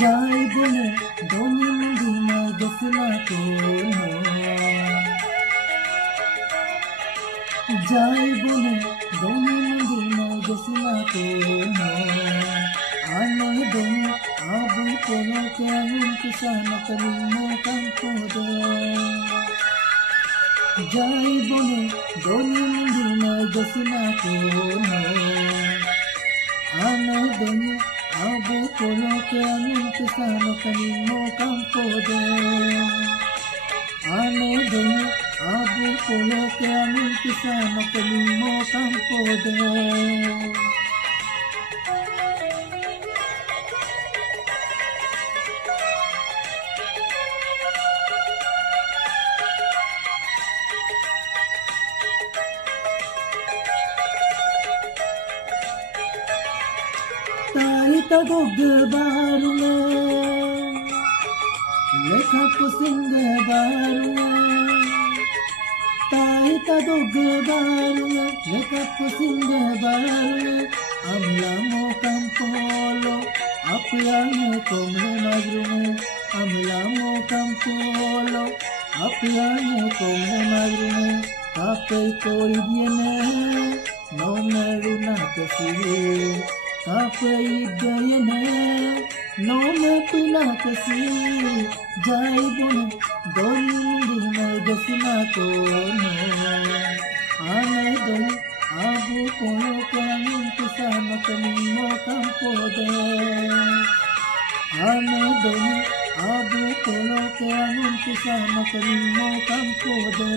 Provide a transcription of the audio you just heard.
যাই বনে দনি মদিনায় গেছে না কোনো, যাই বনে দনি মদিনায় গেছে না কোনো, আনে দনি আবু কোনো কেমন কিসান কলিমো কাম্পদে। যাই বনে দনি মদিনায় গেছে না কোনো, আনে দনি আবু কোনো কেমন কিসান কলিমো কাম্পদে। আনে দনি আবু কোনো কেমন কিসান কলিমো কাম্পদে। তাই তা দোগে বারুলে লেখা কুসিঙ্গে বারুলে, তাই তা দোগে বারুলে লেখা কুসিঙ্গে বারুলে, আমলা মোকাম পোলো আপিয়ানে কোমলে মাজরুমে, আমলা মোকাম পোলো আপিয়ানে কোমলে মাজরুমে, কাপেই কই দিয়েনে নোমেরু না কসিরে, কাপেই দিয়েনে নোমে পিনা কসি। যাই বনে দনি মদিনায় গেছে না কোনো, আনে দনি আবু কোনো কেমন কিসান কলিমো কাম্পদে। আনে দনি আবু কোনো কেমন কিসান কলিমো কাম্পদে।